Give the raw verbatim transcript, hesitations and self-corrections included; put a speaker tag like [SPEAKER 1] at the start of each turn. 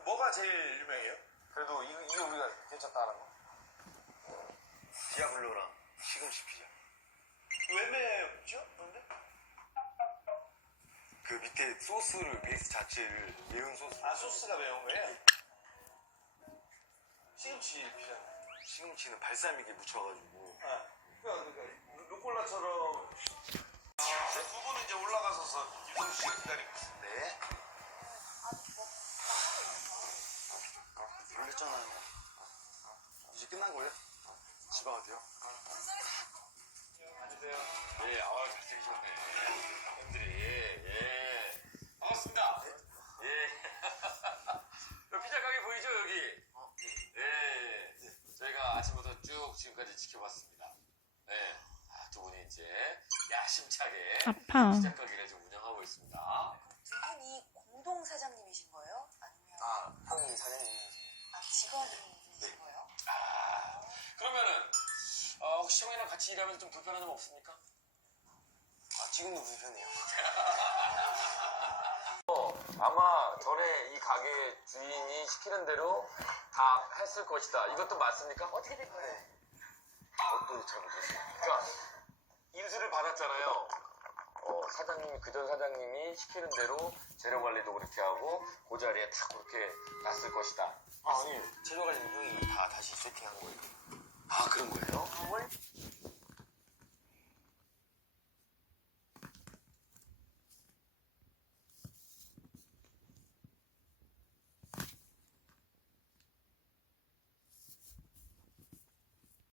[SPEAKER 1] 뭐가 제일 유명해요?
[SPEAKER 2] 그래도 이거, 이게 우리가 괜찮다는 거.
[SPEAKER 3] 디아블로랑 시금치 피자.
[SPEAKER 1] 왜 매웠죠? 근데?
[SPEAKER 3] 그 밑에 소스를 베이스 자체를 매운 소스.
[SPEAKER 1] 아, 소스가 매운 거예요? 시금치 피자.
[SPEAKER 3] 시금치는 발사믹에 묻혀가지고.
[SPEAKER 1] 아, 그러니까, 그러니까 루꼴라처럼. 아, 두 분은 이제 올라가서서 유성수 씨가 기다리고 있어요.
[SPEAKER 3] 네.
[SPEAKER 2] 놀랬잖아요. 이제 끝난 거예요?
[SPEAKER 3] 집 와도 돼요?
[SPEAKER 1] 앉으세요.
[SPEAKER 3] 예, 아 잘생기셨네. 형들이, 예, 예. 반갑습니다. 예. 여기 피자 가게 보이죠, 여기? 예. 저희가 아침부터 쭉 지금까지 지켜봤습니다. 예. 아, 두 분이 이제 야심차게
[SPEAKER 4] 아파.
[SPEAKER 3] 피자 가게를 좀 운영하고 있습니다.
[SPEAKER 5] 두 분이 공동 사장님이신 거예요? 아니면
[SPEAKER 2] 아, 형이 사장님.
[SPEAKER 5] 아, 직원이신 거예요?
[SPEAKER 3] 아, 그러면은 어, 혹시 형이랑 같이 일하면 좀 불편한 점 없습니까?
[SPEAKER 2] 아, 지금도 불편해요.
[SPEAKER 3] 어, 아마 전에 이 가게 주인이 시키는 대로 다 했을 것이다. 이것도 맞습니까?
[SPEAKER 5] 어떻게 된 거예요?
[SPEAKER 3] 그것도 잘 모르겠어요. 그러니까 인수를 받았잖아요. 어, 사장님이 그전 사장님이 시키는 대로 재료 관리도 그렇게 하고 그 자리에 딱 그렇게 놨을 것이다.
[SPEAKER 2] 아, 아니, 재료 관리는 형이 다 다시 세팅한 거예요.
[SPEAKER 3] 아, 그런 거예요?
[SPEAKER 5] 아, 원래